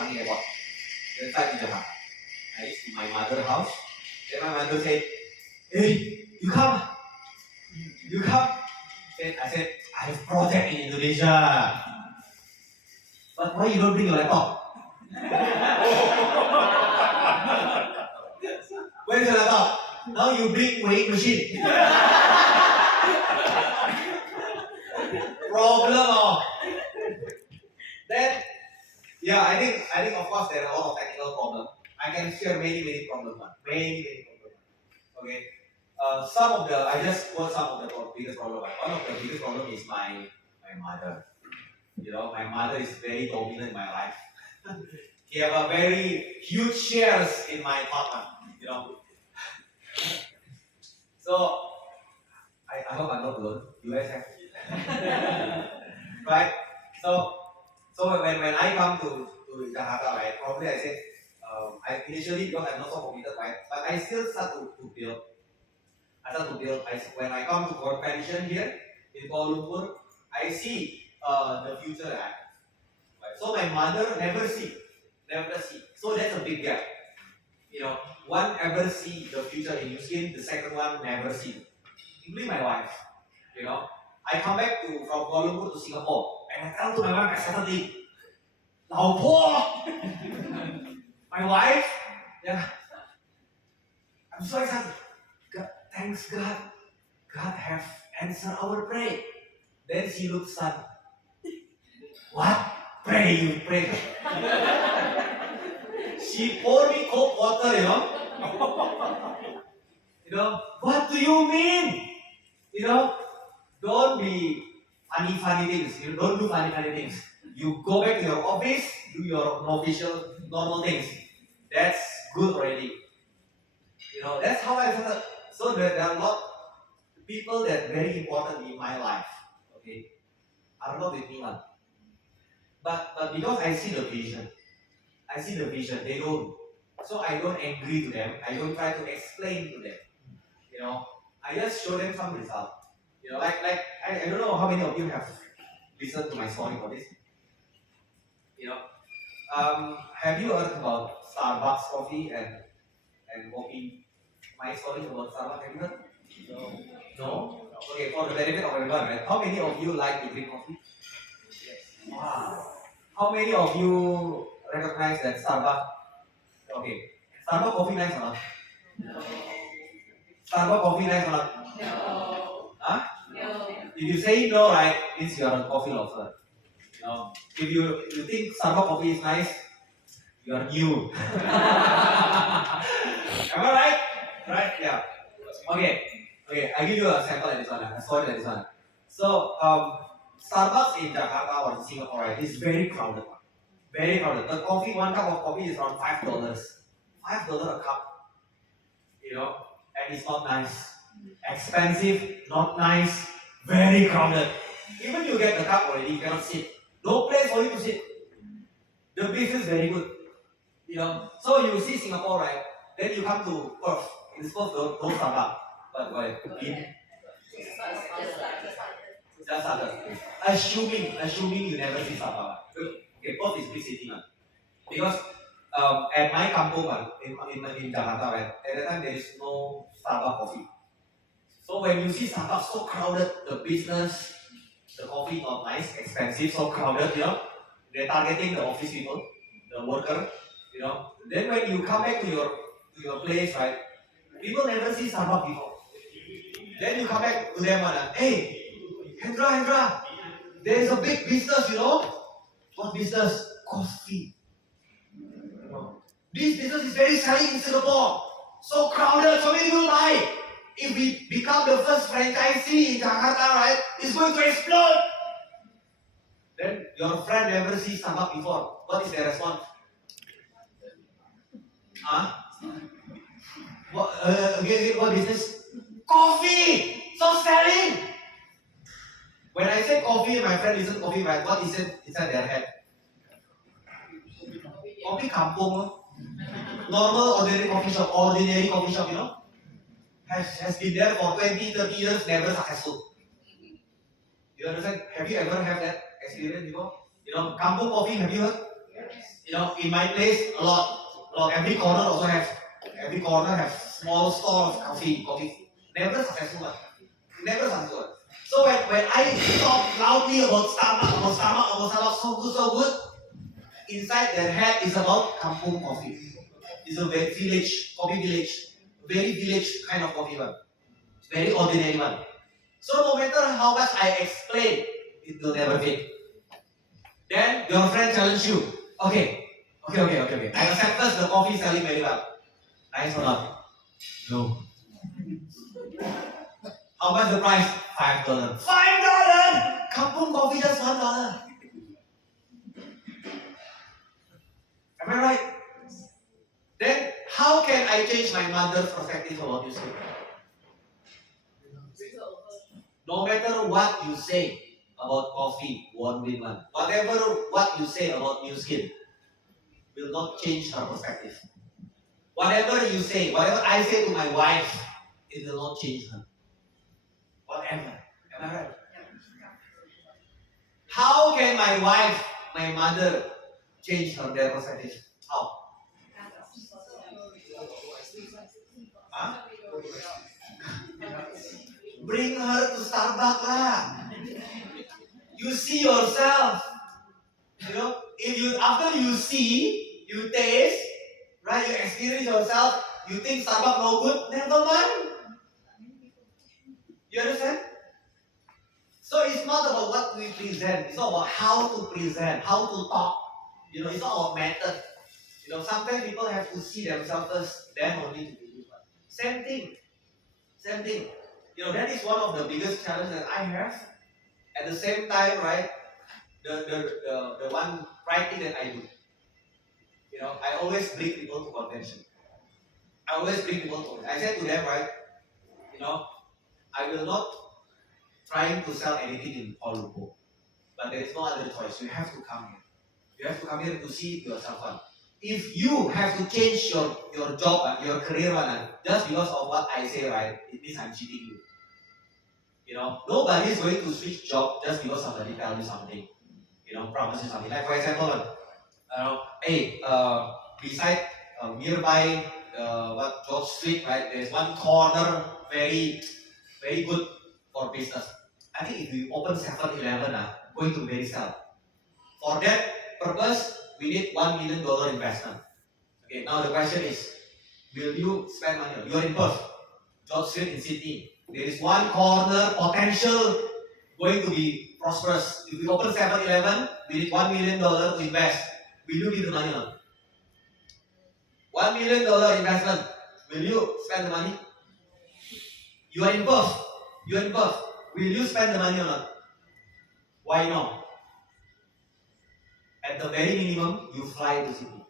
Changi Airport. Then flight to Jakarta. I reached my mother's house. Then my mother said, "Hey, you come. You come." I said, "I have project in Indonesia." "But why you don't bring your laptop?" "Where's your laptop?" "Now you bring weighing machine." Problem or then yeah, I think of course there are a lot of technical problems. I can share many problems, many problems. Okay. Some of the I just quote some of the biggest problem. One of the biggest problem is my mother. You know, my mother is very dominant in my life. He have a very huge shares in my thought. You know. So I hope I'm not alone. You guys have right? So when I come to Jakarta, right, probably I said, I initially because I'm not so committed, right, but I still start to build. When I come to competition here in Kuala Lumpur, I see the future right? So my mother never see. So that's a big gap. You know, one ever see the future in Muslim, the second one never see. Including my wife. You know, I come back from Kuala Lumpur to Singapore, and I tell to my wife, I suddenly, 老婆, my wife, yeah, I'm so excited. God, thanks God, God have answered our prayer. Then she looks at, what? Pray, you pray. She poured me cold water, you know. You know, what do you mean? You know, don't be funny things. You don't do funny things. You go back to your office, do your official normal things. That's good already. You know, that's how I started. So there are a lot of people that very important in my life. Okay, are not with me now. But because I see the vision, they don't. So I don't agree to them. I don't try to explain to them. You know, I just show them some result. You know, like I don't know how many of you have listened to my story for this. You know, have you heard about Starbucks coffee and coffee? My story about Starbucks, have you heard? No? Okay, for the benefit of everyone, right? How many of you like to drink coffee? Yes. Wow. How many of you recognize that Starbucks? Okay. Starbucks coffee nice or not? No. Starbucks coffee nice or not? No. Huh? No. If you say no, right, means you are a coffee lover. You know, if you think Starbucks coffee is nice, you are new. Am I right? Right? Yeah. Okay, I give you a sample like this one, a story like this one. So, Starbucks in Jakarta or in Singapore, right, is very crowded. Very crowded. The coffee, one cup of coffee is around $5. $5 a cup. You know, and it's not nice. Expensive, not nice, very crowded. Even you get the cup already, you cannot sit. No place for you to sit. The business is very good. You know, so you see Singapore, right? Then you come to Perth. In Perth, don't Starbucks. But what? Just started. Assuming you never see Starbucks. Okay, Perth is big city, man. Because at my kampung, in Jakarta, right? At that time there is no Starbucks coffee. So when you see Starbucks so crowded, the business, the coffee not nice, expensive, so crowded, you know, they're targeting the office people, the worker, you know. Then when you come back to your place, right, people never see Starbucks before. Then you come back to them and hey, Hendra, there is a big business, you know. What business? Coffee. You know, this business is very selling in Singapore. So crowded, so many people buy. If we become the first franchisee in Jakarta, right, it's going to explode. Then your friend never sees Starbucks before. What is their response? Huh? What business? Coffee! So selling! When I say coffee, my friend listen coffee, right? What is it inside their head? Coffee kampung. Normal, ordinary coffee shop, you know? Has been there for 20, 30 years, never successful. You understand? Have you ever had that experience before? You know, kampung coffee, have you heard? Yes. In my place, a lot. Every corner also have small store of coffee. Never successful. Never successful. So when I talk loudly about Starbucks, so good, inside their head is about kampung coffee. It's a very coffee village, very village kind of coffee one, very ordinary one. So no matter how much I explain, it will never fit. Then your friend challenge you. Okay. I accept the coffee selling very well. Nice or not? No. How much the price? $5. $5! Kampung coffee just $1. Am I right? Then how can I change my mother's perspective about music? No matter what you say about coffee, won't win one. Whatever what you say about music will not change her perspective. Whatever you say, whatever I say to my wife, it will not change her. Whatever. Am I right? How can my wife, my mother, change their perspective? How? Huh? Bring her to Starbucks lah. You see yourself. If after you see, you taste, right? You experience yourself. You think Starbucks no good, never mind. You understand? So it's not about what we present. It's not about how to present, how to talk. It's not about method. Sometimes people have to see themselves first, then only to believe. Same thing. That is one of the biggest challenges that I have. At the same time, right? The one right thing that I do. I always bring people to convention. I said to them, right? I will not trying to sell anything in Kuala Lumpur. But there is no other choice. You have to come here. You have to come here to see yourself. If you have to change your job, your career, just because of what I say, right, it means I'm cheating you. Nobody is going to switch job just because somebody tell you something. Promise you something. Like for example, beside nearby George Street, right, there's one corner very, very good for business. I think if we open 7-Eleven, going to very sell. For that purpose, we need $1 million investment. Okay, now the question is, will you spend money? You are in Perth, George Street in Sydney. There is one corner potential going to be prosperous. If we open 7-Eleven, we need $1 million to invest. Will you give the money or not? $1 million investment. Will you spend the money? You are in Perth. Will you spend the money or not? Why not? At the very minimum, you fly to Sydney.